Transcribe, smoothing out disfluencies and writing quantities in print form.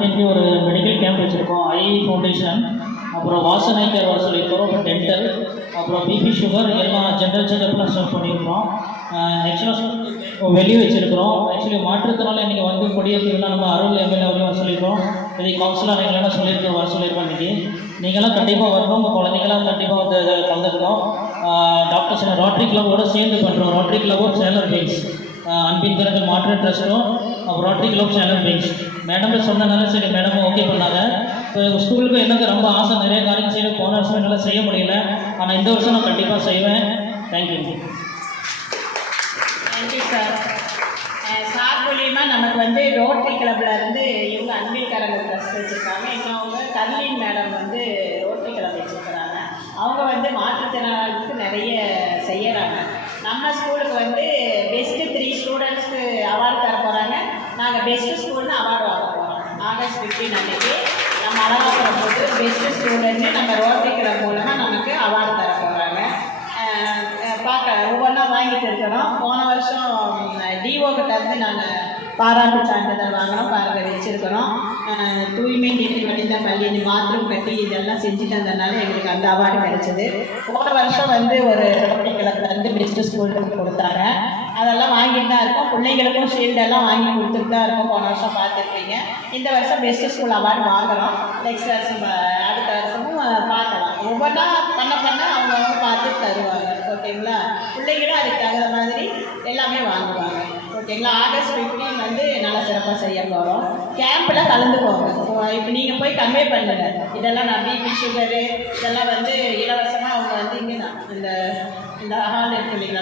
15 ஒரு medical camp வச்சுருக்கோம். ஐ foundation, அப்புறம் வாசனை கேர் வர சொல்லியிருக்கிறோம், அப்புறம் டென்டல், அப்புறம் பிபி சுகர் எல்லாம் ஜென்ரல் செக்அப்லாம் ஸ்டார்ட் பண்ணியிருக்கிறோம். ஆக்சுவலாக வெளியே வச்சுருக்கிறோம். ஆக்சுவலி மாற்றுத்திறனால இன்றைக்கி வந்து கொடியேற்றினா நம்ம அருள் எம்எல்ஏ அவரையும் சொல்லியிருக்கோம். இன்றைக்கி கவுன்சிலர் எங்களெல்லாம் சொல்லியிருக்கோம், வர சொல்லியிருக்கோம். இன்றைக்கி நீங்களாம் கண்டிப்பாக வரணும், உங்கள் குழந்தைங்களாம் கண்டிப்பாக வந்து கலந்துக்கணும். டாக்டர்ஸ் ரோட்டரி கிளப்போடு சேர்ந்து பண்ணுறோம். ரோட்டரி கிளப்போட சேலர் பேஸ் அன்பின் பிறகு மாற்று ட்ரஸ்ட்டும் ரோட்டரி கிளப் சேலர் பேஸ் மேடம் சொன்னனால சரி மேடமும் ஓகே பண்ணாங்க. இப்போ ஸ்கூலுக்கு எனக்கு ரொம்ப ஆசை, நிறைய காரியம் செய்ய போன வருஷம் என்னால் செய்ய முடியல. ஆனால் இந்த வருஷம் நான் கண்டிப்பாக செய்வேன். தேங்க்யூ. Thank you sir. சார் மூலியமாக நமக்கு வந்து ரோட்டரி கிளப்பில் இருந்து இவங்க அன்பில்கரங்க ட்ரஸ்ட் வச்சுருக்காங்க. இன்னொன்று கர்லின் மேடம் வந்து ரோட்டரி கிளப் வச்சுருக்கிறாங்க. அவங்க வந்து மாற்றுத்திறனாளிகளுக்கு நிறைய செய்யறாங்க. நம்ம ஸ்கூலுக்கு வந்து பெஸ்ட்டு 3 ஸ்டூடெண்ட்ஸ்க்கு அவார்டு தர போகிறாங்க. நாங்கள் பெஸ்ட்டு ஸ்கூல்னு அவார்டு வாங்க போகிறோம். ஆகஸ்ட் 15 அன்றைக்கி நம்ம அழகாப்புறம் போது பெஸ்ட்டு ஸ்டூடெண்ட்னு நம்ம ரோட்டரி கிளப் மூலமாக நமக்கு அவார்டு தர போகிறாங்க. பார்க்க ஒவ்வொன்றா வாங்கிட்டு இருக்கிறோம். போன வருஷம் டிஓ கிட்டேருந்து நாங்கள் பாராட்டு சான்றிதழ் வாங்கினோம். பாருங்கள் வச்சுருக்கிறோம். தூய்மை நீர் வடிந்த பள்ளி பாத்ரூம் கட்டி இதெல்லாம் செஞ்சுட்டு வந்ததுனால எங்களுக்கு அந்த அவார்டு கிடைச்சிது. போன வருஷம் வந்து ஒரு ரோட்டரி கிளப்பில் வந்து பெஸ்ட்டு ஸ்கூலுக்கு கொடுத்தாங்க. அதெல்லாம் வாங்கிட்டு தான் இருக்கோம். பிள்ளைங்களுக்கும் ஷீல்டெல்லாம் வாங்கி கொடுத்துட்டு தான் இருக்கோம். போன வருஷம் பார்த்துருப்பீங்க. இந்த வருஷம் பெஸ்ட்டு ஸ்கூல் அவார்டு வாங்குகிறோம். நெக்ஸ்ட் வருஷம் அடுத்த வருஷமும் பார்க்கலாம். ஒவ்வொன்றா பண்ண அவங்க பார்த்து தருவாங்க. ஓகேங்களா? பிள்ளைங்களும் அதுக்கு தகுந்த மாதிரி எல்லாமே வாங்குவாங்க. ஓகேங்களா? ஆகஸ்ட் 15 வந்து நல்லா சிறப்பாக செய்ய போகிறோம். கேம்பில் கலந்துக்கோங்க. இப்போ நீங்கள் போய் கன்வே பண்ணுங்க. இதெல்லாம் நான் பிபி சுகரு இதெல்லாம் வந்து இலவசமாக அவங்க வந்து இங்கே தான் இந்த ஹால் இருக்கு இல்லைங்களா?